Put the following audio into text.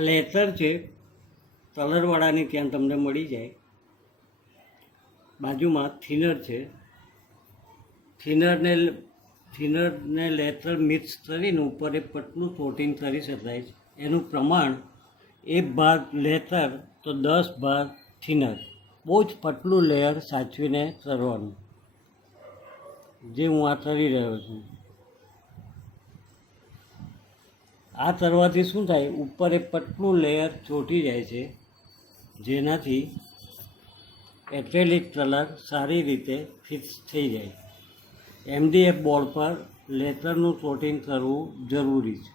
આ લેતર છે, કલરવાળાની ત્યાં તમને મળી જાય. બાજુમાં થિનર છે. થિનરને લેતર મિક્સ કરીને ઉપર એક પતલું કોટિંગ કરી શકાય છે. એનું પ્રમાણ 1 ભાગ લેતર તો 10 ભાગ થિનર. બહુ જ પતલું લેયર સાચવીને તરવાનું, જે હું આ તરી રહ્યો છું. આ તરવાથી શું થાય, ઉપર એક પતલું લેયર ચોંટી જાય છે, જેનાથી એક્રેલિક કલર સારી રીતે ફિક્સ થઈ જાય. MDF બોર્ડ પર લેતરનું કોટિંગ કરવું જરૂરી છે.